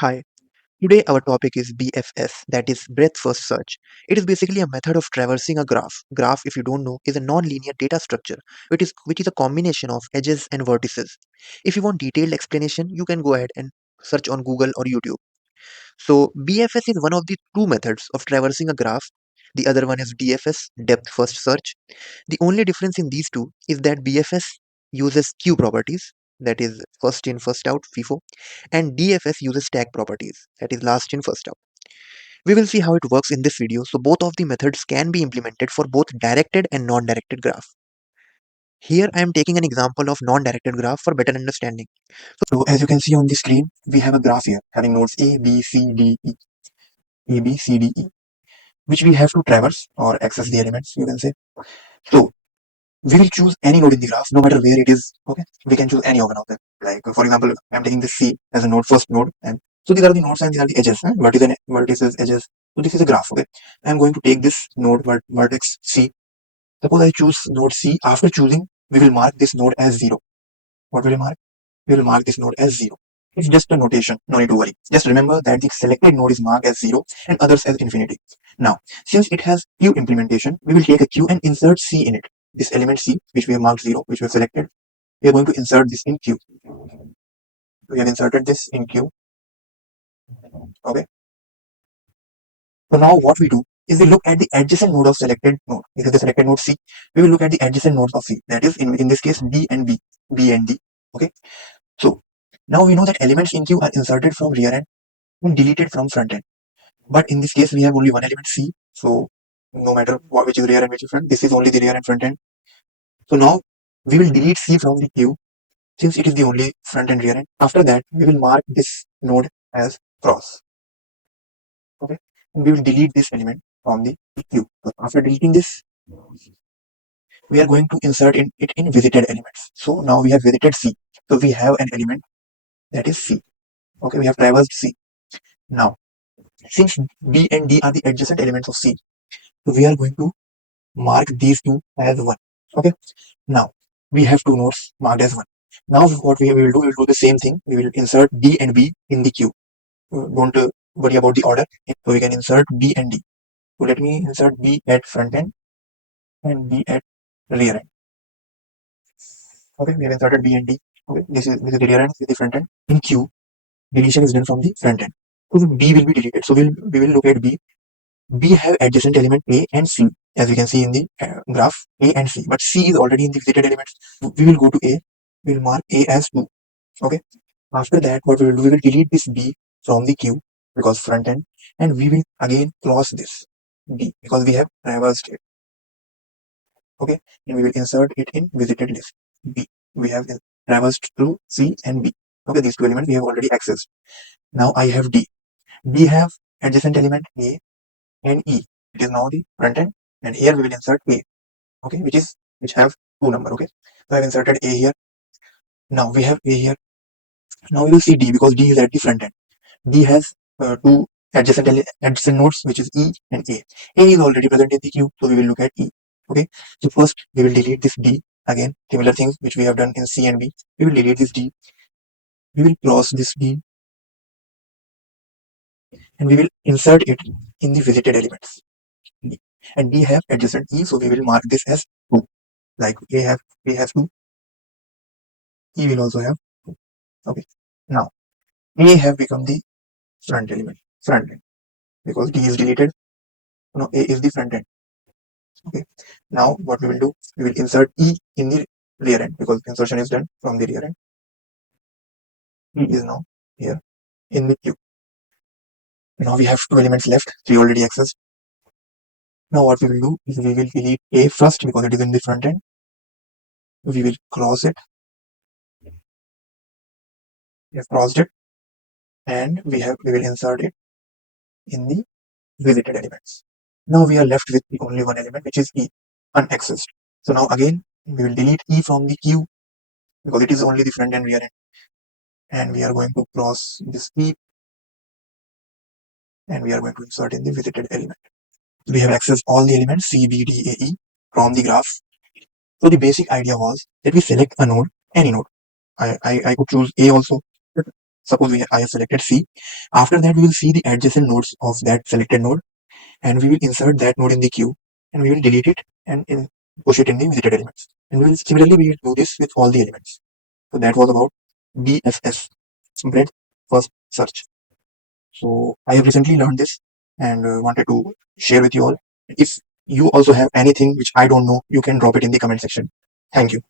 Hi, today our topic is BFS, that is breadth first search. It is basically a method of traversing a graph. Graph, if you don't know, is a non-linear data structure, which is a combination of edges and vertices. If you want detailed explanation, you can go ahead and search on Google or YouTube. So BFS is one of the two methods of traversing a graph. The other one is DFS, depth first search. The only difference in these two is that BFS uses queue properties, that is first in first out FIFO, and DFS uses tag properties, that is last in first out. We will see how it works in this video, so both of the methods can be implemented for both directed and non-directed graph. Here I am taking an example of non-directed graph for better understanding. So as you can see on the screen, we have a graph here having nodes A, B, C, D, E, A, B, C, D, E, which we have to traverse or access the elements, you can say. So we will choose any node in the graph, no matter where it is. Okay, we can choose any one of them. Like for example, I'm taking this C as a node, first node, and so these are the nodes and these are the edges, vertices, edges. So this is a graph. Okay, I'm going to take this node, vertex C. Suppose I choose node C. After choosing, we will mark this node as 0. What will we mark? We will mark this node as 0. It's just a notation, no need to worry. Just remember that the selected node is marked as 0 and others as infinity. Now, since it has queue implementation, we will take a queue and insert C in it. This element C, which we have marked 0, which we have selected, we are going to insert this in queue. We have inserted this in queue. Okay. So now what we do is we look at the adjacent node of selected node. This is the selected node C. We will look at the adjacent nodes of C. That is in this case D and B. B and D. Okay. So now we know that elements in queue are inserted from rear end and deleted from front end. But in this case, we have only one element C. So no matter which is rear and which is front, this is only the rear and front end. So now we will delete C from the queue since it is the only front and rear end. After that, we will mark this node as cross. Okay, and we will delete this element from the queue. So after deleting this, we are going to insert it in visited elements. So now we have visited C. So we have an element that is C. Okay, we have traversed C. Now, since B and D are the adjacent elements of C, so we are going to mark these two as 1. Okay, now we have two nodes marked as 1. Now what we will do the same thing. We will insert D and B in the queue. Don't worry about the order. So we can insert B and D. So let me insert B at front end and B at rear end. Okay, we have inserted B and D. Okay, this is the rear end, this is the front end. In queue, deletion is done from the front end. So B will be deleted. So we will look at B. B have adjacent element A and C, as we can see in the graph, A and C. But C is already in the visited elements. We will go to A. We will mark A as 2. Okay. After that, what we will do, we will delete this B from the queue because front end, and we will again cross this B because we have traversed it. Okay, and we will insert it in visited list B. We have traversed through C and B. Okay, these two elements we have already accessed. Now I have D. D have adjacent element A and E. It is now the front end, and here we will insert A. Okay, which have two number. Okay, so I have inserted A here. Now we have A here. Now we will see D because D is at the front end. D has two adjacent nodes, which is E and A. A is already present in the queue, so we will look at E. Okay, so first we will delete this D. Again, similar things which we have done in C and B. We will delete this D. We will cross this D, and we will insert it in the visited elements. D. And D have adjacent E, so we will mark this as 2. Like A have 2, E will also have 2. Okay, now A have become the front end because D is deleted. Now A is the front end. Okay, now what we will do, we will insert E in the rear end because insertion is done from the rear end. E is now here in the queue. Now we have two elements left, 3 already accessed. Now what we will do is we will delete A first because it is in the front end. We will cross it. We have crossed it, and we will insert it in the visited elements. Now we are left with the only one element, which is E, unaccessed. So now again we will delete E from the queue because it is only the front and rear end, and we are going to cross this E, and we are going to insert in the visited element. We have accessed all the elements C, B, D, A, E from the graph. So the basic idea was that we select a node, any node. I could choose A also, but Suppose I have selected C. After that, we will see the adjacent nodes of that selected node, and we will insert that node in the queue, and we will delete it and push it in the visited elements. And we will similarly we will do this with all the elements. So that was about BFS, breadth first search. So I have recently learned this and wanted to share with you all. If you also have anything which I don't know, you can drop it in the comment section. Thank you.